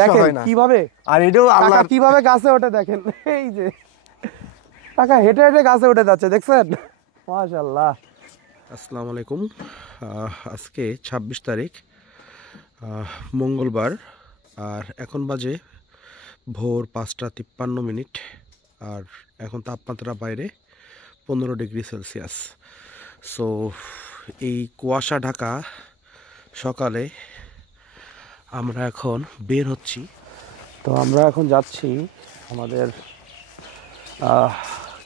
দেখেন কিভাবে, আর এটাও আল্লাহ কিভাবে গাছে ওঠে দেখেন। এই যে কাকা হেঁটে হেঁটে গাছে উঠে যাচ্ছে, দেখছেন? মাশাআল্লাহ। আসসালামু আলাইকুম। আজকে ২৬ তারিখ, মঙ্গলবার। আর এখন বাজে ভোর ৫টা ৫৩ মিনিট। আর এখন তাপমাত্রা বাইরে ১৫ ডিগ্রি সেলসিয়াস। সো এই কুয়াশা ঢাকা সকালে আমরা এখন বের হচ্ছি। তো আমরা এখন যাচ্ছি আমাদের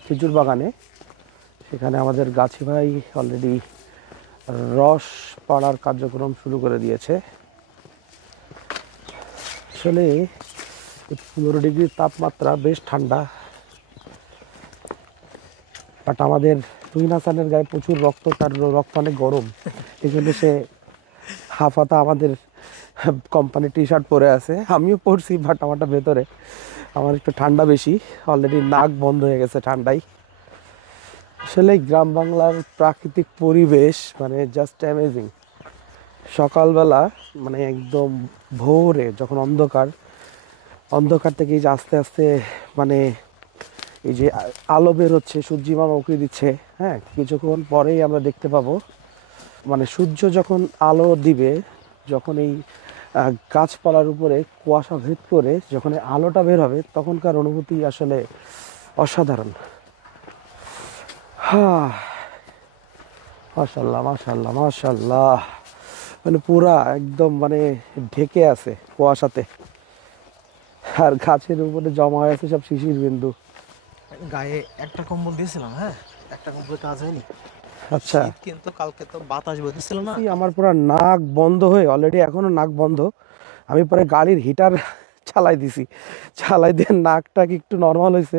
খেজুর বাগানে। সেখানে আমাদের গাছি ভাই অলরেডি রস পাড়ার কার্যক্রম শুরু করে দিয়েছে। আসলে ১৫ ডিগ্রি তাপমাত্রা, বেশ ঠান্ডা। বাট আমাদের তুহিন হাসানের গায়ে প্রচুর রক্ত, তার রক্ত অনেক গরম, এই জন্য সে হাফাতা আমাদের কোম্পানি টি শার্ট পরে আছে। আমিও পরছি, বাট আমারটা ভেতরে, আমার একটু ঠান্ডা বেশি। অলরেডি নাক বন্ধ হয়ে গেছে ঠান্ডায়। আসলে গ্রাম বাংলার প্রাকৃতিক পরিবেশ মানে জাস্ট অ্যামেজিং। সকালবেলা মানে একদম ভোরে যখন অন্ধকার থেকে এই যে আস্তে আস্তে মানে এই যে আলো বের হচ্ছে, সূর্যি মামা উঁকি দিচ্ছে। হ্যাঁ, কিছুক্ষণ পরেই আমরা দেখতে পাবো মানে সূর্য যখন আলো দিবে, যখন এই গাছপালার উপরে কুয়াশা ভেদ করে যখন এই আলোটা বের হবে, তখনকার অনুভূতি আসলে অসাধারণ। হ্যাঁ, মাশাআল্লাহ মাশাআল্লাহ মাশাআল্লাহ। মানে পুরা একদম মানে ঢেকে আছে কুয়াশাতে, আর গাছের উপরে জমা হয়ে আছে সব শিশির বিন্দু। গায়ে একটা কম্বল দিয়েছিলাম, হ্যাঁ, একটা কম্বল কাজ হয়নি। আচ্ছা, কিন্তু কালকে তো বাতাস বইতেছিল না। আমার পুরো নাক বন্ধ হয়ে, অলরেডি এখনো নাক বন্ধ। আমি পরে গাড়ির হিটার চালাই দিছি, চালাই দিয়ে নাকটা একটু নর্মাল হয়েছে।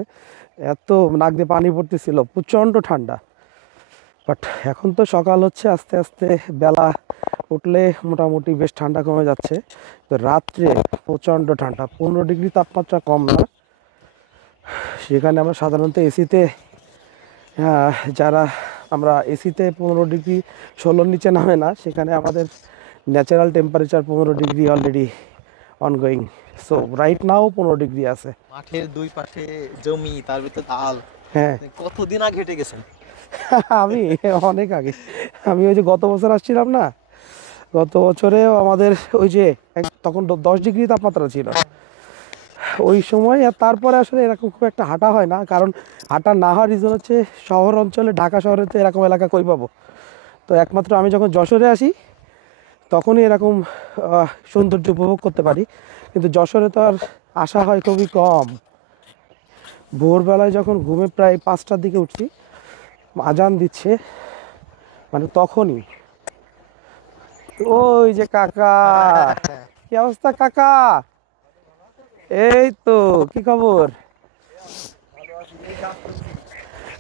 এত নাক দিয়ে পানি পড়তেছিল, প্রচণ্ড ঠান্ডা। বাট এখন তো সকাল হচ্ছে, আস্তে আস্তে বেলা উঠলে মোটামুটি বেশ ঠান্ডা কমে যাচ্ছে। তো রাত্রে প্রচণ্ড ঠান্ডা, ১৫ ডিগ্রি তাপমাত্রা, কম না। সেখানে আমরা সাধারণত এসিতে, যারা আমরা এসিতে ১৫ ডিগ্রি ১৬-র নিচে নামে না, সেখানে আমাদের natural temperature ১৫ degree already ongoing. So right now ১৫ degree আছে। মাঠের দুই পাশে জমি, তার ভিতরে তাল। হ্যাঁ, কতদিন আগে হেঁটে গেছেন? আমি অনেক আগে, আমি ওই যে গত বছর আসছিলাম না, গত বছরেও আমাদের ওই যে তখন ১০ ডিগ্রি তাপমাত্রা ছিল ওই সময়। আর তারপরে আসলে এরকম খুব একটা হাঁটা হয় না, কারণ হাঁটা না হওয়ার রিজন হচ্ছে শহর অঞ্চলে, ঢাকা শহরে তো এরকম এলাকা কই পাবো। তো একমাত্র আমি যখন যশোরে আসি তখনই এরকম সৌন্দর্য উপভোগ করতে পারি, কিন্তু যশোরে তো আর আসা হয় খুবই কম। ভোরবেলায় যখন ঘুমে প্রায় ৫টার দিকে উঠছি, আজান দিচ্ছে মানে তখনই। ওই যে কাকা, কি অবস্থা কাকা? এই তো, কি খবর?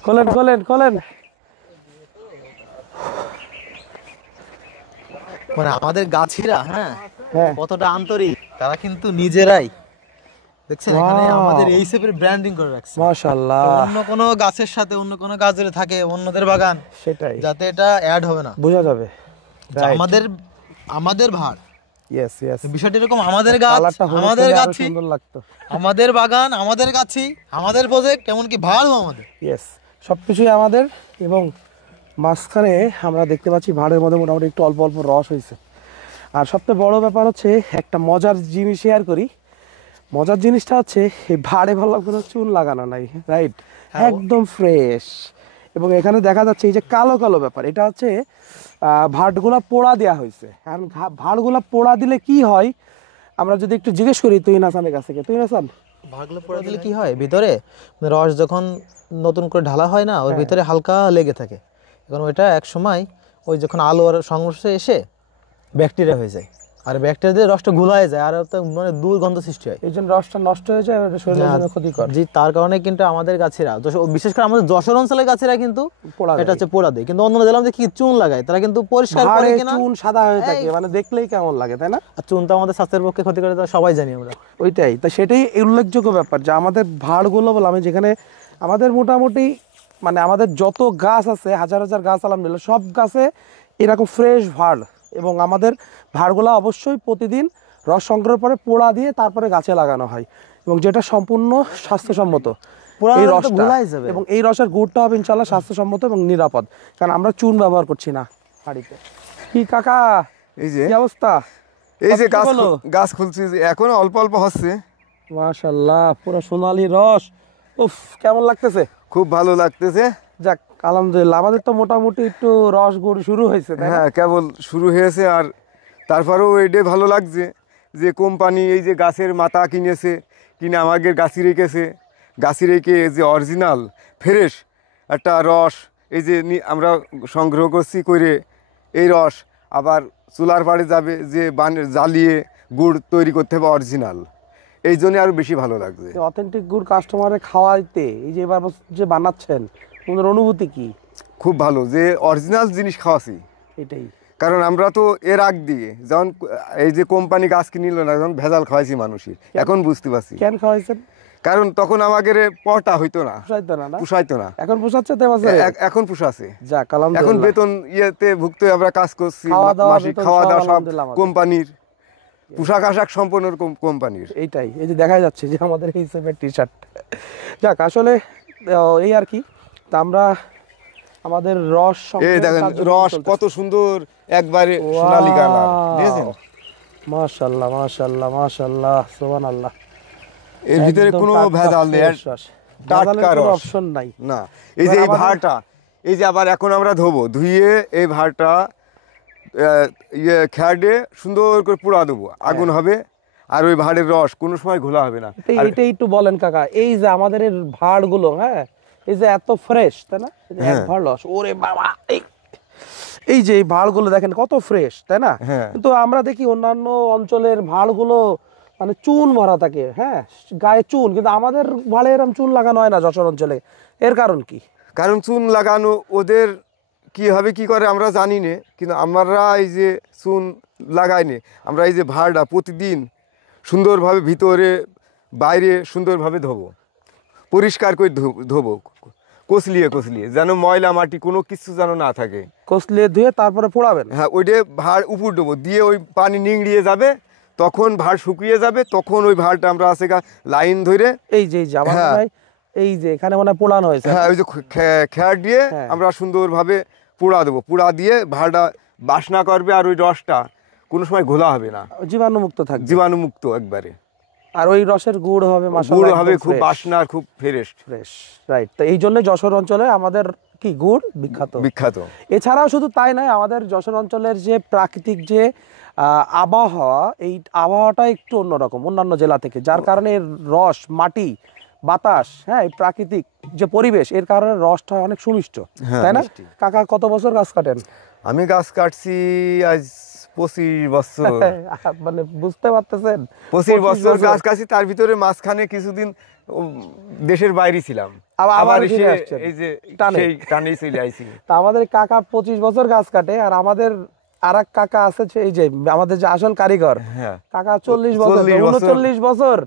খোলেন খোলেন খোলেন। মানে আমাদের গাছিরা, হ্যাঁ, হ্যাঁ, কতটা আন্তরিক। তারা কিন্তু নিজেরাই, দেখছেন, এখানে Wow! আমাদের এই শেপের ব্র্যান্ডিং করে রাখছে। মাশাআল্লাহ। অন্য কোনো গাছের সাথে অন্য কোনো গাছ যদি থাকে অন্যদের বাগান, সেটাই যাতে এটা অ্যাড হবে না, বোঝা যাবে। যে আমাদের ভাড়। ইয়েস ইয়েস, বিষয়টা এরকম, আমাদের গাছ, কালারটা আমাদের আরো গাছি, সুন্দর লাগতো। আমাদের বাগান, আমাদের গাছি, আমাদের প্রজেক্ট, এমনকি ভাড়ও আমাদের। ইয়েস, সব কিছুই আমাদের। এবং মাঝখানে আমরা দেখতে পাচ্ছি ভাড়ের মধ্যে মোটামুটি একটু অল্প অল্প রস হয়েছে। আর সবচেয়ে বড় ব্যাপার হচ্ছে, একটা মজার জিনিস শেয়ার করি। মজার জিনিসটা হচ্ছে এই ভাড়ে ভালো কোনো চুন লাগানো নাই, রাইট, একদম ফ্রেশ। এবং এখানে দেখা যাচ্ছে এই যে কালো কালো ব্যাপার, এটা হচ্ছে ভাড়গুলা পোড়া দেওয়া হয়েছে। কারণ ভাড়গুলা পোড়া দিলে কি হয়, আমরা যদি একটু জিজ্ঞেস করি তুহিন হাসানের কাছ থেকে। তুহিন হাসান, ভাগলে পড়ে দিলে কি হয়, ভিতরে রস যখন নতুন করে ঢালা হয় না, ওর ভিতরে হালকা লেগে থাকে। এখন ওইটা এক সময় ওই যখন আলো আর সংস্পর্শে এসে ব্যাকটেরিয়া হয়ে যায়, আর ব্যাকটেরিয়া দিয়ে রসটা গুলায় যায়, আর তো মানে দুর্গন্ধ সৃষ্টি হয়। এই জন্য রসটা নষ্ট হয়ে যায়, এটা শরীরের জন্য ক্ষতিকর। জি, তার কারণে কিন্তু আমাদের গাছেরা, বিশেষ করে আমাদের যশোর অঞ্চলের গাছেরা কিন্তু এটা হচ্ছে পোড়া দেয়। কিন্তু অন্যরা দেখলাম যে কি চুন লাগায়, তারা কিন্তু পরিষ্কার করে কিনা, চুন সাদা হয়ে থাকে, মানে দেখলেই কেমন লাগে, তাই না? আর চুন তো আমাদের স্বাস্থ্যের পক্ষে ক্ষতি করে, তা সবাই জানি আমরা। ওইটাই তো, সেটাই উল্লেখযোগ্য ব্যাপার যে আমাদের ভাড়গুলো বললাম, যেখানে আমাদের মোটামুটি মানে আমাদের যত গাছ আছে, হাজার হাজার গাছ আলহামদুলিল্লাহ, সব গাছে এরকম ফ্রেশ ভাড়। এবং আমাদের ভাড়গুলো অবশ্যই প্রতিদিন রস সংগ্রহের পরে পোড়া দিয়ে তারপরে গাছে লাগানো হয়, এবং যেটা সম্পূর্ণ স্বাস্থ্যসম্মত। এই রসটা এবং এই রসের গুড়টা হবে ইনশাল্লাহ স্বাস্থ্যসম্মত এবং নিরাপদ, কারণ আমরা চুন ব্যবহার করছি না বাড়িতে। কি কাকা, এই যে কি অবস্থা? এই যে কত হলো? গাছ খুলছি, এখন অল্প অল্প হচ্ছে। মাশাআল্লাহ, পুরো সোনালী রস। উফ, কেমন লাগতেছে? খুব ভালো লাগতেছে। যাক আলহামদুলিল্লাহ, আমাদের তো মোটামুটি একটু রস গুড় শুরু হয়েছে, তাই না? হ্যাঁ, কেবল শুরু হয়েছে। আর তারপরেও এইটাই ভালো লাগছে যে কোম্পানি এই যে গাছের মাথা কিনেছে, কিনে আমাদের গাছি রেখেছে, গাছি রেখে যে অরিজিনাল ফ্রেশ একটা রস এই যে আমরা সংগ্রহ করছি করে, এই রস আবার চুলার পাড়ে যাবে যে জ্বালিয়ে গুড় তৈরি করতে হবে অরিজিনাল, এই জন্য আরও বেশি ভালো লাগছে। অথেন্টিক গুড় কাস্টমারে খাওয়াইতে এই যে এবার যে বানাচ্ছেন, তোমাদের অনুভূতি কি? খুব ভালো যে অরিজিনাল জিনিস খাওয়াছি। এটাই কারণ আমরা তো এর আগ দিয়ে যখন এই যে কোম্পানি গাছ কিনিল না, যখন ভেজাল খাওয়াইছি মানুষের, এখন বুঝতে পারছি কেন খাওয়াইছেন। কারণ তখন আমাদের পটা হইতো না, পোষাইতো না, না? পুষাইতো না। এখন পোষাচ্ছে তো এবছরে? এখন পুষাছে। যাক এখন আলহামদুলিল্লাহ। বেতন ইয়েতে ভুক্ত হয়ে আমরা কাজ করছি, খাওয়া দাওয়া, মাসিক বেতন খাওয়া সব দাওয়া সব আলহামদুলিল্লাহ আমাদের। কোম্পানির, পোশাক আশাক সম্পন্ন কোম্পানির। এইটাই, এই যে দেখা যাচ্ছে যে আমাদের এই সেমের টি শার্ট। যাক আসলে এই আর কি, তা আমরা আমাদের রস এই দেখেন রস কত সুন্দর, একবারে সোনালী কালার, দেখেছেন? মাশাআল্লাহ মাশাআল্লাহ মাশাআল্লাহ, সুবহানাল্লাহ। এর ভিতরে কোনো ভেজাল নেই, টাটকা রস, অপশন নাই না। এই যে এই ভাড়টা, এই যে আবার এখন আমরা ধোবো, ধুয়ে এই ভাড়টা খেয়াডে সুন্দর করে পোড়া দেবো, আগুন হবে, আর ওই ভাড়ের রস কোনো সময় ঘোলা হবে না। এইটাই একটু বলেন কাকা, এই যে আমাদের এই ভাড় গুলো, হ্যাঁ, এই যে এত ফ্রেশ, তাই না? এক ভাড় রস, ওরে বাবা, এই যে এই ভাড় গুলো দেখেন কত ফ্রেশ, তাই না? কিন্তু আমরা দেখি অন্যান্য অঞ্চলের ভাড় গুলো মানে চুন ভরা থাকে, হ্যাঁ, গায়ে চুন, কিন্তু আমাদের ভাড়ে এরকম চুন লাগানো হয় না যশোর অঞ্চলে। এর কারণ কি? কারণ চুন লাগানো ওদের কীভাবে কি করে আমরা জানি না, কিন্তু আমরা এই যে চুন লাগাইনি, আমরা এই যে ভাড়টা প্রতিদিন সুন্দরভাবে ভিতরে বাইরে সুন্দরভাবে ধোবো, পরিষ্কার করে ধোবো, কচলিয়ে কচলিয়ে, যেন ময়লা মাটি কোনো কিছু যেন না থাকে। কচলিয়ে ধুয়ে তারপরে পোড়াবেন? হ্যাঁ, ওইটা ভাড় উপর দেবো, দিয়ে ওই পানি নিংড়িয়ে যাবে, তখন ভাড় শুকিয়ে যাবে, তখন ওই ভাড়টা আমরা আছে লাইন ধরে এই যে এই যে এখানে মনে হয় পোড়ানো হয়েছে, হ্যাঁ, ওই যে খেয়ার দিয়ে আমরা সুন্দরভাবে পোড়া দেবো, পোড়া দিয়ে ভাড়টা বাসনা করবে, আর ওই রসটা কোনো সময় ঘোলা হবে না, জীবাণুমুক্ত থাকবে, জীবাণুমুক্ত একবারে। আর ওই রসের গুড় হবে গুড় হবে খুব বাসনা, খুব ফ্রেশ, রাইট। তো এই জন্য যশোর অঞ্চলে আমাদের কি গুড় বিখ্যাত বিখ্যাত। এছাড়াও শুধু তাই নয়, আমাদের যশোর অঞ্চলের যে প্রাকৃতিক যে আবহাওয়া, এই আবহাওয়াটা একটু অন্যরকম অন্যান্য জেলা থেকে, যার কারণে এর রস, মাটি, বাতাস, হ্যাঁ, এই প্রাকৃতিক যে পরিবেশ, এর কারণে রসটা অনেক সুমিষ্ট, তাই না? কাকা কত বছর গাছ কাটেন? আমি গাছ কাটছি আজ 25 বছর। মানে বুঝতে পারতেছেন, 25 বছর গাছ কাটছি, তার ভিতরে মাঝখানে কিছুদিন দেশের বাইরে ছিলাম, আবার এই যে টানেই চলে আইছি। তা আমাদের কাকা 25 বছর গাছ কাটে, আর আমাদের আরেক কাকা আছে, এই যে আমাদের যে আসল কারিগর, কাকা 40 বছর, 39 বছর,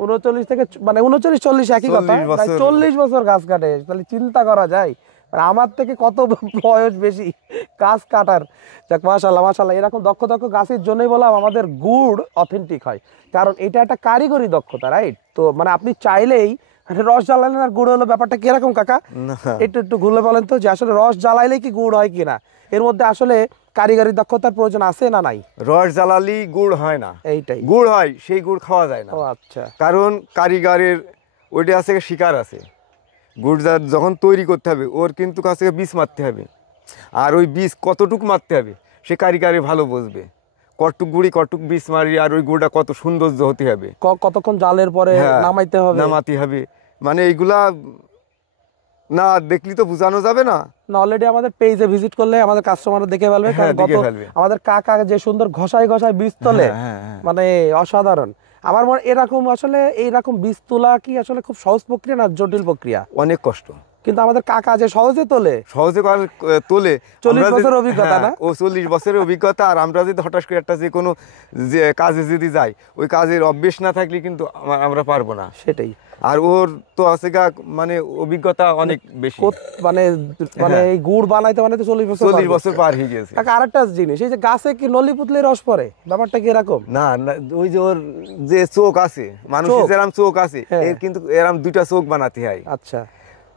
39 থেকে মানে 39 40 একই কথা, 40 বছর গাছ কাটে। তাহলে চিন্তা করা যায় আমার থেকে কত বয়স বেশি গাছ কাটার। যাক মাশাআল্লাহ মাশাআল্লাহ, এরকম দক্ষ দক্ষ গাছের জন্যই বললাম আমাদের গুড় অথেন্টিক হয়, কারণ এটা একটা কারিগরি দক্ষতা, রাইট? তো মানে আপনি চাইলেই রস জ্বালালেন আর গুড় হলো, ব্যাপারটা কিরকম কাকা? একটু ঘুরে বলেন তো, যে আসলে রস জ্বালাইলে কি গুড় হয় কিনা, এর মধ্যে আসলে কারিগরি দক্ষতার প্রয়োজন আছে না নাই? রস জ্বালালি গুড় হয় না, এইটাই গুড় হয়, সেই গুড় খাওয়া যায় না। আচ্ছা, কারণ কারিগরের ওইটা আছে, শিকার আছে, গুড় যখন তৈরি করতে হবে ওর কিন্তু কাছ থেকে বীজ মারতে হবে, আর ওই বীজ কতটুক মারতে হবে সে কারিগরে ভালো বুঝবে, কটুক গুড়ি কটুক বীজ মারি, আর ওই গুড়টা কত সৌন্দর্য হতে হবে, কতক্ষণ জালের পরে নামাইতে হবে, মানে এইগুলা না দেখলি তো বোঝানো যাবে না। অলরেডি আমাদের পেজে ভিজিট করলে আমাদের কাস্টমাররা দেখে ফেলবে, আমাদের কাকা যে সুন্দর ঘষায় ঘষায় বীজ তোলে, মানে অসাধারণ। আমার মনে এরকম আসলে এইরকম বীজ তোলা কি আসলে খুব সহজ প্রক্রিয়া না জটিল প্রক্রিয়া? অনেক কষ্ট, কিন্তু আমাদের কাকা যে সহজে তোলে, সহজে তোলে। 40 বছরের অভিজ্ঞতা না? ও 40 বছরের অভিজ্ঞতা। আর আমরা যদি হঠাৎ করে একটা যে কোনো যে কাজে যদি যাই, ওই কাজের অভ্যেস না থাকলে কিন্তু আমরা পারবো না। সেটাই। আর ওর তো আছে মানে অভিজ্ঞতা অনেক বেশি, মানে এই গুড় বানাইতে বানাইতে 40 বছর পার হয়ে গেছে। কাকা আরেকটা জিনিস, এই যে গাছে কি নলি পুতলে রস পড়ে, ব্যাপারটা কি এরকম? না না, ওই যে ওর যে চোখ আছে, মানুষের যেরকম চোখ আছে, এর কিন্তু এরকম 2টা চোখ বানাতে হয়। আচ্ছা।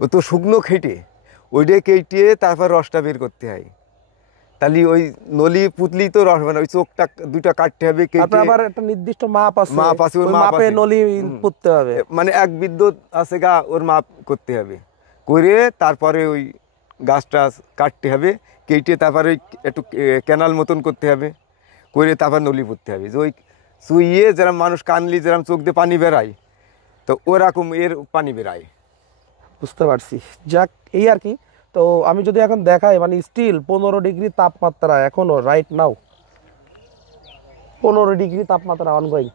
ও তো শুকনো খেটে ওইটাই কেটে তারপর রসটা বের করতে হয়। তাহলে ওই নলি পুতলি তো রস বানায়, ওই চোখটা 2টা কাটতে হবে, কেটে আবার একটা নির্দিষ্ট মাপ আছে, ওই ওই মাপে মাপে নলি পুততে হবে। মানে এক বিদ্যুৎ আছে ওর মাপ করতে হবে, করে তারপরে ওই গাছটা কাটতে হবে, কেটে তারপরে একটু ক্যানাল মতন করতে হবে, করে তারপর নলি পুততে হবে। যে ওই চুইয়ে যেরকম মানুষ কানলি যেরকম চোখ দিয়ে পানি বেরায়, তো ওরকম এর পানি বেরায়। বুঝতে পারছি। যাক, এই আর কি। তো আমি যদি এখন দেখাই, মানে স্টিল 15 ডিগ্রি তাপমাত্রা এখনো, রাইট নাও 15 ডিগ্রি তাপমাত্রা অনগোয়িং।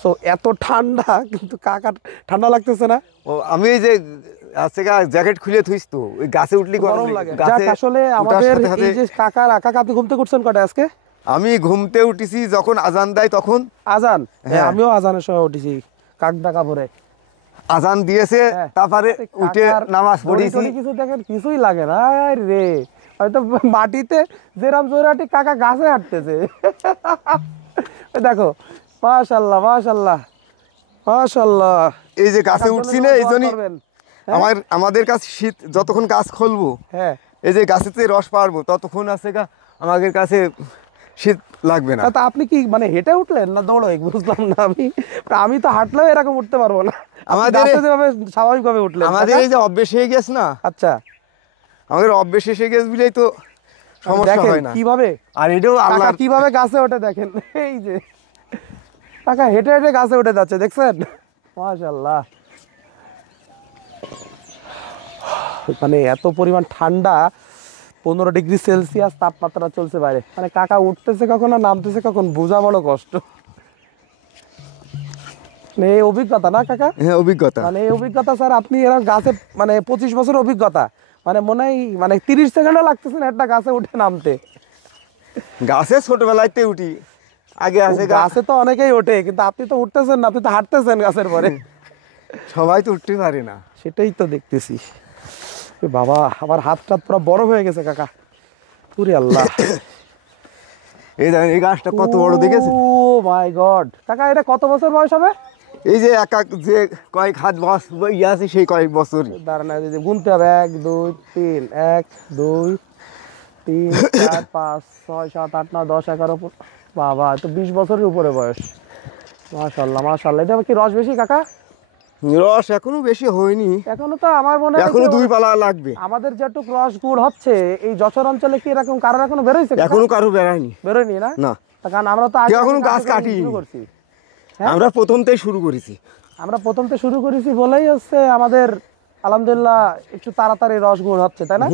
সো এত ঠান্ডা, কিন্তু কাকা ঠান্ডা লাগতেছে না? ও আমি এই যে আছে জ্যাকেট খুলে থুইস, তো ওই গাছে উঠলি গরম লাগে। যাক, আসলে আমাদের এই যে কাকা আপনি ঘুমতে করছেন কটা আজকে? আমি ঘুমতে উঠেছি যখন আজান দেয় তখন। আজান? হ্যাঁ, আমিও আজানের সময় উঠেছি, কাক ডাকা পরে আজান দিয়েছে, তারপরে উঠে নামাজ পড়েছি। কিছু দেখেন, কিছুই লাগে না রে, হয়তো মাটিতে যেরাম জোরাটি, কাকা গাছে হাঁটতেছে। দেখো, মাশাআল্লাহ মাশাআল্লাহ মাশাআল্লাহ। এই যে গাছে উঠছি না, এই জন্যই আমাদের কাছে শীত, যতক্ষণ গাছ খুলবো, হ্যাঁ, এই যে গাছেতে রস পারবো, ততক্ষণ আছে আমাদের কাছে শীত লাগবে না। তা আপনি কি মানে হেঁটে উঠলেন না দৌড়ে? বুঝলাম না। আমি তো হাঁটলেও এরকম উঠতে পারবো না, আমাদের যেভাবে স্বাভাবিকভাবে উঠলেন। আমাদের এই যে অভ্যেস হয়ে গেছে না। আচ্ছা, আমাদের অভ্যেস এসে গেছে বলেই তো সমস্যা হয় না। কিভাবে, আর এটাও আল্লাহ কিভাবে গাছে ওঠে দেখেন, এই যে কাকা হেঁটে হেঁটে গাছে উঠে যাচ্ছে, দেখছেন? মাশাআল্লাহ। মানে এত পরিমাণ ঠান্ডা, 15 ডিগ্রি সেলসিয়াস তাপমাত্রা চলছে বাইরে। মানে কাকা উঠতেছে কখন আর নামতেছে কখন, বোঝা বড় কষ্ট। এই অভিজ্ঞতা না কাকা? হ্যাঁ, অভিজ্ঞতা। মানে এই অভিজ্ঞতা স্যার, আপনি এরা গাছে মানে 25 বছর অভিজ্ঞতা, মানে মনে হয় মানে 30 সেকেন্ডও লাগতেছে না একটা গাছে উঠে নামতে। গাছে ছোটবেলাতে উঠি, আগে আছে গাছে তো অনেকেই ওঠে, কিন্তু আপনি তো উঠতেছেন না, আপনি তো হাঁটতেছেন গাছের পরে। সবাই তো উঠতে পারে না। সেটাই তো দেখতেছি। বাবা, আমার হাত টাত পুরো বড় হয়ে গেছে কাকা, পুরি আল্লাহ। এই দেখেন, এই গাছটা কত বড় দেখেছেন? ও মাই গড। কাকা, এটা কত বছর বয়স হবে? এই যে যে কয়েক হাত ইয়ে আছে, সেই কয়েক বছর। দাঁড়ান, গুনতে হবে। 1 2 3, 1 2 3 4 5 6 7 8 9 10 11। বাবা, তো 20 বছরের উপরে বয়স। মাশাআল্লাহ মাশাআল্লাহ। এটা কি রস বেশি কাকা? রস এখনো বেশি হয়নি, এখনো তো আমার মনে হয় এখনো 2 পালা লাগবে। আমাদের যেটুক রস গুড় হচ্ছে এই যশোর অঞ্চলে, কি এরকম কারোর এখনো বেরোইছে? এখনো কারো বেরায়নি। বেরোয়নি না? না, কারণ আমরা তো এখনো গাছ কাটি শুরু করছি। আমরা প্রথমতেই শুরু করেছি। আমরা প্রথমতে শুরু করেছি বলেই হচ্ছে আমাদের আলহামদুলিল্লাহ একটু তাড়াতাড়ি রস গুড় হচ্ছে, তাই না?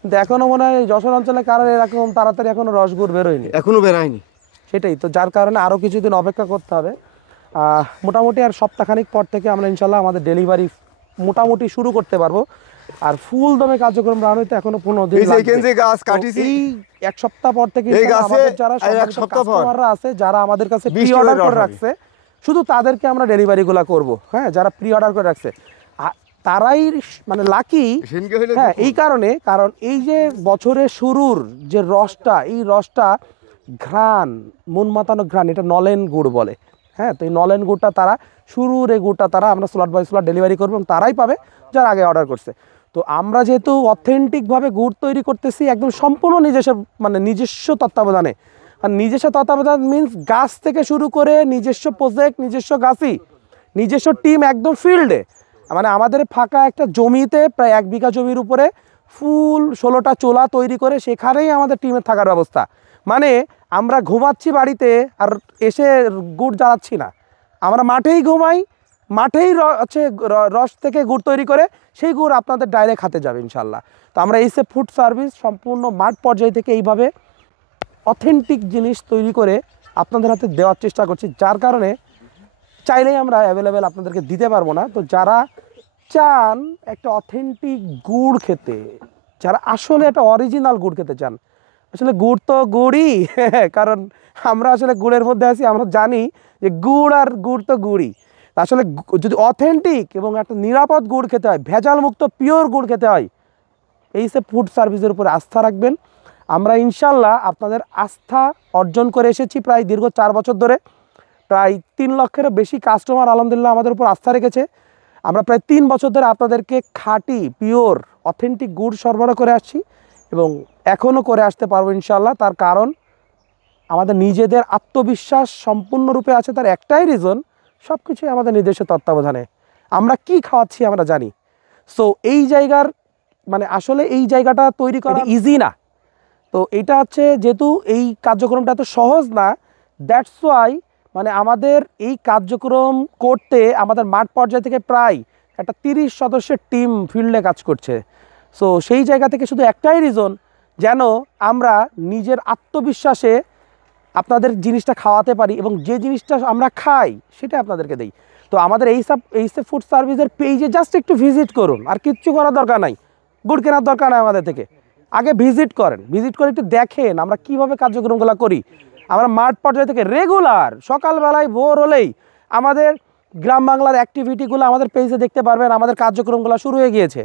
কিন্তু এখনো মনে হয় যশোর অঞ্চলে কারোর এরকম তাড়াতাড়ি এখনো রস গুড় বেরোয়নি, এখনো বেরায়নি। সেটাই তো, যার কারণে আরো কিছুদিন অপেক্ষা করতে হবে। মোটামুটি আর সপ্তাহখানিক পর থেকে আমরা ইনশাল্লাহ আমাদের ডেলিভারি মোটামুটি শুরু করতে পারবো। আর ফুল দমে কার্যক্রম রান হইতে এখনো 15 দিন লাগবে। গাছ কাটিছি এই এক সপ্তাহ পর থেকে আমাদের যারা কাস্টমাররা আছে, যারা আমাদের কাছে প্রি অর্ডার করে রাখছে, শুধু তাদেরকে আমরা ডেলিভারিগুলো করব। হ্যাঁ, যারা প্রি অর্ডার করে রাখছে তারাই মানে লাকি। হ্যাঁ, এই কারণে, কারণ এই যে বছরের শুরুর যে রসটা, এই রসটা ঘ্রাণ, মন মাতানো ঘ্রাণ, এটা নলেন গুড় বলে। হ্যাঁ, তো এই নলেন গুড়টা তারা শুরুর এই গুড়টা তারা আমরা স্লট বাই স্লট ডেলিভারি করবো, এবং তারাই পাবে যারা আগে অর্ডার করছে। তো আমরা যেহেতু অথেন্টিকভাবে গুড় তৈরি করতেছি একদম সম্পূর্ণ নিজস্ব তত্ত্বাবধানে। আর নিজস্ব তত্ত্বাবধান মিনস গাছ থেকে শুরু করে নিজস্ব প্রজেক্ট, নিজস্ব গাছই, নিজস্ব টিম একদম ফিল্ডে। মানে আমাদের ফাঁকা একটা জমিতে, প্রায় 1 বিঘা জমির উপরে ফুল 16টা চোলা তৈরি করে সেখানেই আমাদের টিমের থাকার ব্যবস্থা। মানে আমরা ঘুমাচ্ছি বাড়িতে আর এসে গুড় জ্বালাচ্ছি না, আমরা মাঠেই ঘুমাই, মাঠেই রস থেকে গুড় তৈরি করে সেই গুড় আপনাদের ডাইরেক্ট হাতে যাবে ইনশাল্লাহ। তো আমরা এইসে ফুড সার্ভিস সম্পূর্ণ মাঠ পর্যায় থেকে এইভাবে অথেন্টিক জিনিস তৈরি করে আপনাদের হাতে দেওয়ার চেষ্টা করছি, যার কারণে চাইলেই আমরা অ্যাভেলেবেল আপনাদেরকে দিতে পারবো না। তো যারা চান একটা অথেন্টিক গুড় খেতে, যারা আসলে একটা অরিজিনাল গুড় খেতে চান, আসলে গুড় তো গুড়ই কারণ আমরা আসলে গুড়ের মধ্যে আছি, আমরা জানি যে গুড় আর গুড় তো গুড়ই। আসলে যদি অথেন্টিক এবং একটা নিরাপদ গুড় খেতে হয়, ভেজাল মুক্ত পিওর গুড় খেতে হয়, এইসব ফুড সার্ভিসের উপরে আস্থা রাখবেন। আমরা ইনশাল্লাহ আপনাদের আস্থা অর্জন করে এসেছি প্রায় দীর্ঘ 4 বছর ধরে। প্রায় 3 লক্ষেরও বেশি কাস্টমার আলহামদুলিল্লাহ আমাদের উপর আস্থা রেখেছে। আমরা প্রায় 3 বছর ধরে আপনাদেরকে খাঁটি পিওর অথেন্টিক গুড় সরবরাহ করে আসছি এবং এখনও করে আসতে পারবো ইনশাল্লাহ। তার কারণ আমাদের নিজেদের আত্মবিশ্বাস সম্পূর্ণরূপে আছে। তার একটাই রিজন, সব কিছুই আমাদের নিজস্ব তত্ত্বাবধানে। আমরা কি খাওয়াচ্ছি আমরা জানি। সো এই জায়গার মানে আসলে এই জায়গাটা তৈরি করা ইজি না। তো এটা হচ্ছে যেহেতু এই কার্যক্রমটা এত সহজ না, দ্যাটস ওয়াই মানে আমাদের এই কার্যক্রম করতে আমাদের মাঠ পর্যায় থেকে প্রায় একটা 30 সদস্যের টিম ফিল্ডে কাজ করছে। সো সেই জায়গা থেকে শুধু একটাই রিজন, যেন আমরা নিজের আত্মবিশ্বাসে আপনাদের জিনিসটা খাওয়াতে পারি এবং যে জিনিসটা আমরা খাই সেটা আপনাদেরকে দেই। তো আমাদের এইসব ফুড সার্ভিসের পেজে জাস্ট একটু ভিজিট করুন, আর কিচ্ছু করার দরকার নাই, গুড় কেনার দরকার নাই আমাদের থেকে। আগে ভিজিট করেন, ভিজিট করে একটু দেখেন আমরা কীভাবে কার্যক্রমগুলো করি। আমরা মাঠ পর্যায় থেকে রেগুলার সকালবেলায় ভোর হলেই আমাদের গ্রাম বাংলার অ্যাক্টিভিটিগুলো আমাদের পেজে দেখতে পারবেন, আমাদের কার্যক্রমগুলো শুরু হয়ে গিয়েছে।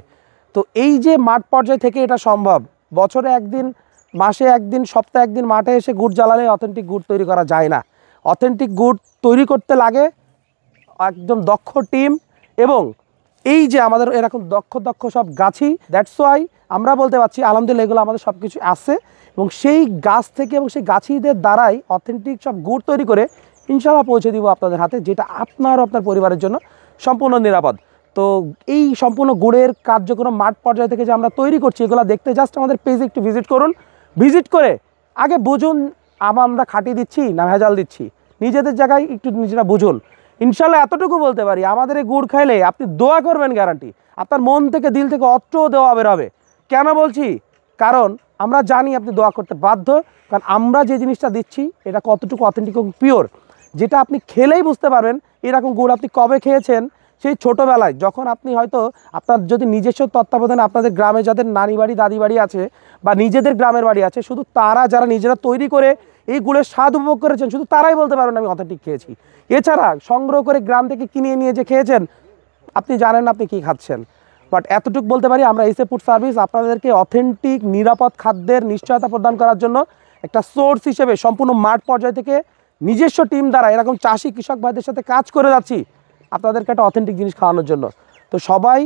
তো এই যে মাঠ পর্যায় থেকে এটা সম্ভব, বছরে একদিন, মাসে একদিন, সপ্তাহে একদিন মাঠে এসে গুড় জ্বালালে অথেন্টিক গুড় তৈরি করা যায় না। অথেন্টিক গুড় তৈরি করতে লাগে একদম দক্ষ টিম এবং এই যে আমাদের এরকম দক্ষ সব গাছি। দ্যাটস ওয়াই আমরা বলতে পারছি আলহামদুলিল্লাহ এগুলো আমাদের সব কিছু আছে এবং সেই গাছ থেকে এবং সেই গাছিদের দ্বারাই অথেন্টিক সব গুড় তৈরি করে ইনশাআল্লাহ পৌঁছে দিব আপনাদের হাতে, যেটা আপনার ও আপনার পরিবারের জন্য সম্পূর্ণ নিরাপদ। তো এই সম্পূর্ণ গুড়ের কার্যক্রম মাঠ পর্যায় থেকে যে আমরা তৈরি করছি, এগুলো দেখতে জাস্ট আমাদের পেজে একটু ভিজিট করুন। ভিজিট করে আগে বুঝুন আমরা খাঁটি দিচ্ছি না ভেজাল দিচ্ছি, নিজেদের জায়গায় একটু নিজেরা বুঝুন। ইনশাল্লাহ এতটুকু বলতে পারি, আমাদের এই গুড় খাইলে আপনি দোয়া করবেন গ্যারান্টি, আপনার মন থেকে দিল থেকে অত্র দেওয়া বেরোবে। কেন বলছি? কারণ আমরা জানি আপনি দোয়া করতে বাধ্য, কারণ আমরা যে জিনিসটা দিচ্ছি এটা কতটুকু অথেন্টিক এবং পিওর, যেটা আপনি খেলেই বুঝতে পারবেন এরকম গুড় আপনি কবে খেয়েছেন। সেই ছোটোবেলায় যখন আপনি হয়তো আপনার যদি নিজস্ব তত্ত্বাবধানে আপনাদের গ্রামে যাদের নানি বাড়ি দাদি বাড়ি আছে বা নিজেদের গ্রামের বাড়ি আছে, শুধু তারা যারা নিজেরা তৈরি করে এই গুড়ের স্বাদ উপভোগ করেছেন, শুধু তারাই বলতে পারবেন আমি অথেন্টিক খেয়েছি। এছাড়া সংগ্রহ করে গ্রাম থেকে কিনে নিয়ে যে খেয়েছেন আপনি জানেন আপনি কী খাচ্ছেন। বাট এতটুকু বলতে পারি, আমরা এইসব ফুড সার্ভিস আপনাদেরকে অথেন্টিক নিরাপদ খাদ্যের নিশ্চয়তা প্রদান করার জন্য একটা সোর্স হিসেবে সম্পূর্ণ মাঠ পর্যায় থেকে নিজস্ব টিম দ্বারা এরকম চাষি কৃষক ভাইদের সাথে কাজ করে যাচ্ছি আপনাদেরকে একটা অথেন্টিক জিনিস খাওয়ানোর জন্য। তো সবাই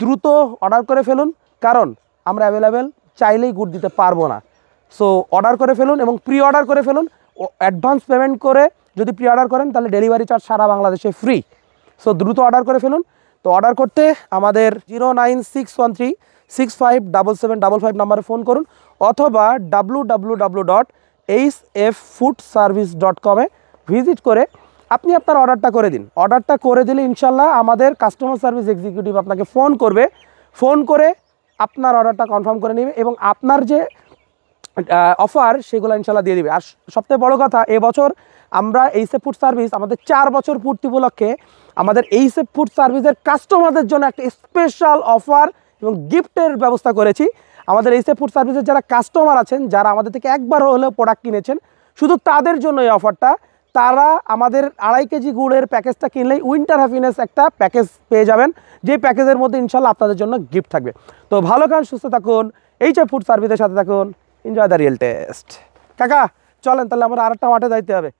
দ্রুত অর্ডার করে ফেলুন, কারণ আমরা অ্যাভেলেবেল চাইলেই গুড় দিতে পারবো না। সো অর্ডার করে ফেলুন এবং প্রি অর্ডার করে ফেলুন। অ্যাডভান্স পেমেন্ট করে যদি প্রি অর্ডার করেন তাহলে ডেলিভারি চার্জ সারা বাংলাদেশে ফ্রি। সো দ্রুত অর্ডার করে ফেলুন। তো অর্ডার করতে আমাদের 09613657755 নাম্বারে ফোন করুন অথবা www.hffoodservice.com ভিজিট করে আপনি আপনার অর্ডারটা করে দিন। অর্ডারটা করে দিলে ইনশাল্লাহ আমাদের কাস্টমার সার্ভিস এক্সিকিউটিভ আপনাকে ফোন করবে, ফোন করে আপনার অর্ডারটা কনফার্ম করে নেবে এবং আপনার যে অফার সেগুলো ইনশাল্লাহ দিয়ে দিবে। আর সবথেকে বড় কথা, এবছর আমরা এইসব ফুড সার্ভিস আমাদের 4 বছর পূর্তি উপলক্ষে আমাদের এইসব ফুড সার্ভিসের কাস্টমারদের জন্য একটা স্পেশাল অফার এবং গিফটের ব্যবস্থা করেছি। আমাদের এইসব ফুড সার্ভিসের যারা কাস্টমার আছেন, যারা আমাদের থেকে একবার হলেও প্রোডাক্ট কিনেছেন, শুধু তাদের জন্য এই অফারটা। তারা আমাদের 2.5 কেজি গুড়ের প্যাকেজটা কিনলেই উইন্টার হ্যাপিনেস একটা প্যাকেজ পেয়ে যাবেন, যে প্যাকেজের মধ্যে ইনশাল্লাহ আপনাদের জন্য গিফট থাকবে। তো ভালো খান, সুস্থ থাকুন, এইসব ফুড সার্ভিসের সাথে থাকুন। Enjoy the real test. কাকা চলেন তাহলে আমরা আরেকটা মাঠে যাইতে হবে।